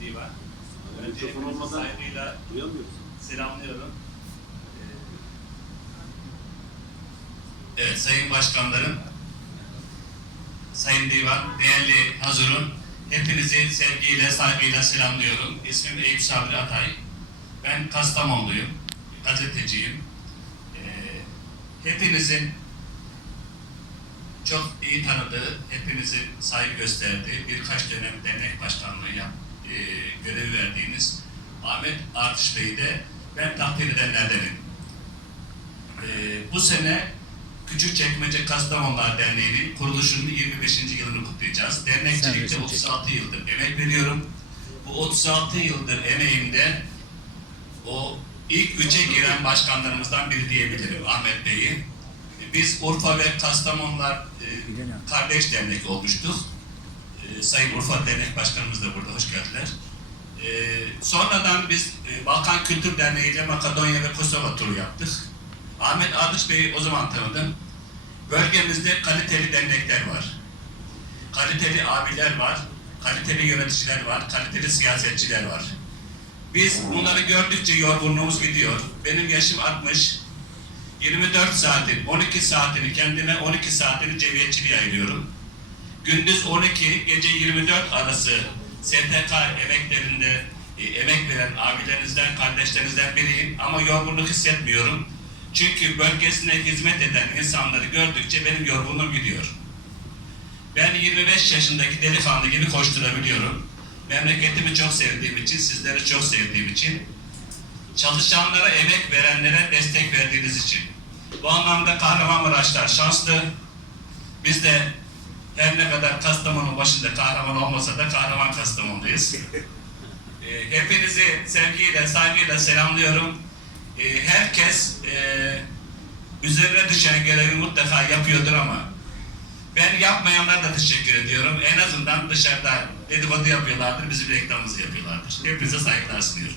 Sayın Divan. Önce Mikrofon hepinizi olmadan saygıyla duyamıyoruz. selamlıyorum. E, Evet, Sayın Başkanlarım, Sayın Divan, değerli hazırım, hepinizi sevgiyle, saygıyla selamlıyorum. İsmim Eyüp Sabri Atay. Ben Kastamonluyum, gazeteciyim. E, hepinizin çok iyi tanıdığı, hepinizin saygı gösterdiği, birkaç dönem dernek başkanlığı yap, e, görevi verdiğiniz Ahmet Artış Bey'i de ben takdir edenlerdenim. E, bu sene Küçükçekmece Kastamonular Derneği'nin kuruluşunun 25. yılını kutlayacağız. Dernekçilikte resim çek. 36 yıldır emek veriyorum. Bu 36 yıldır emeğimde o ilk üçe giren başkanlarımızdan biri diyebilirim Ahmet Bey'i. Biz Urfa ve Kastamonular e, kardeş dernek olmuştuk. E, Sayın Urfa Dernek Başkanımız da burada, hoş geldiler. E, sonradan biz e, Balkan Kültür Derneği ile Makedonya ve Kosova turu yaptık. Ahmet Ardıç Bey'i o zaman tanıdım. Bölgemizde kaliteli dernekler var. Kaliteli abiler var, kaliteli yöneticiler var, kaliteli siyasetçiler var. Biz bunları gördükçe yorgunluğumuz gidiyor. Benim yaşım 60. 24 saatin, 12 saatini kendime, 12 saatini cemiyetçiliğe ayırıyorum. Gündüz 12, gece 24 arası STK emeklerinde e, emek veren abilerinizden, kardeşlerinizden biriyim ama yorgunluk hissetmiyorum. Çünkü bölgesine hizmet eden insanları gördükçe benim yorgunluğum gidiyor. Ben 25 yaşındaki delikanlı gibi koşturabiliyorum. Memleketimi çok sevdiğim için, sizleri çok sevdiğim için, çalışanlara, emek verenlere destek verdiğiniz için. Bu anlamda Kahramanmaraşlar şanslı. Biz de her ne kadar Kastamonu başında kahraman olmasa da kahraman Kastamonu'dayız. E, hepinizi sevgiyle, saygıyla selamlıyorum. E, herkes e, üzerine düşen görevi mutlaka yapıyordur ama ben yapmayanlara da teşekkür ediyorum. En azından dışarıda dedikodu yapıyorlardır, bizim reklamımızı yapıyorlardır. Hepinize saygılar sunuyorum.